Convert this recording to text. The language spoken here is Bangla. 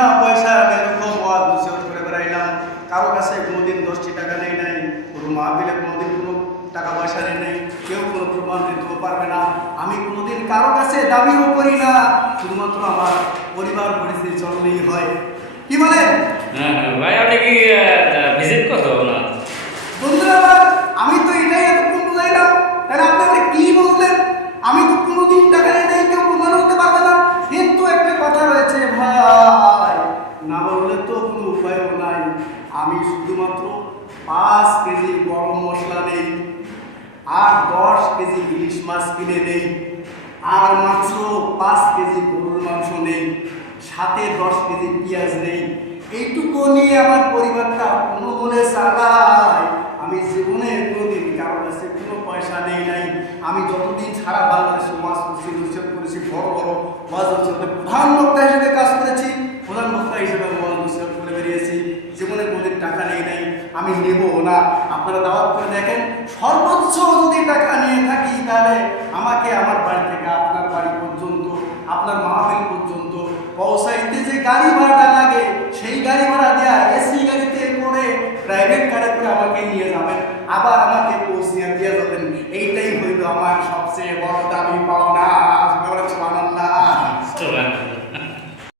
বিনা পয়সা এরকম ওয়াজ নসিহত করে বেড়াইলাম। কারও কাছে কোনোদিন দশটি টাকা নেই নাই, কোনো মাহবিলে কোনোদিন কোনো টাকা পয়সা নেই নাই, কেউ কোনো প্রমাণ দিতেও পারবে না। আমি কোনোদিন কারও কাছে দাবিও করি না, শুধুমাত্র আমার পরিবার পরিস্থিতি চললেই হয়। কি বলেন? হ্যাঁ হ্যাঁ ভাই, আপনি কি ভিজিট করতে না বন্ধুরা আমার, আমি তো এটাই এতক্ষণ বুঝাইলাম তাহলে আপনারা কি বুঝলেন আমি তো কোনোদিন টাকা নেই নাই কেউ প্রমাণ করতে পারবে না কিন্তু একটা কথা রয়েছে ভাই না বললে তো কোনো উপায়ও নাই আমি শুধুমাত্র পাঁচ কেজি গরম মশলা নেই আর দশ কেজি ইলিশ মাছ কিনে নেই। আর মাত্র পাঁচ কেজি গরুর মাংস নেই, সাথে দশ কেজি পেঁয়াজ নেই। এইটুকু নিয়ে আমার পরিবারটা কোনো বলে চালায়। আমি জীবনে কোনোদিন কারও কাছে কোনো পয়সা নেই নাই। আমি যতদিন সারা বাংলাদেশে মাছ করছি করেছি বড় বড় ওয়াজ নসিহতে প্রধান আমি নেব না। আপনারা দাওয়াত করে দেখেন, সর্বোচ্চ যদি টাকা নিয়ে থাকি, তাহলে আমাকে আমার বাড়ি থেকে, আপনার বাড়ি পর্যন্ত, আপনার মাহফিল পর্যন্ত পৌঁছাইতে যে গাড়ি ভাড়াটা লাগে, সেই গাড়ি ভাড়া দেওয়া এসি গাড়িতে করে প্রাইভেট কারে করে আমাকে নিয়ে যাবেন। আবার আমাকে পৌঁছিয়ে দিয়ে যাবেন। এইটাই হইল আমার সবচেয়ে বড় দাবি, পাওয়া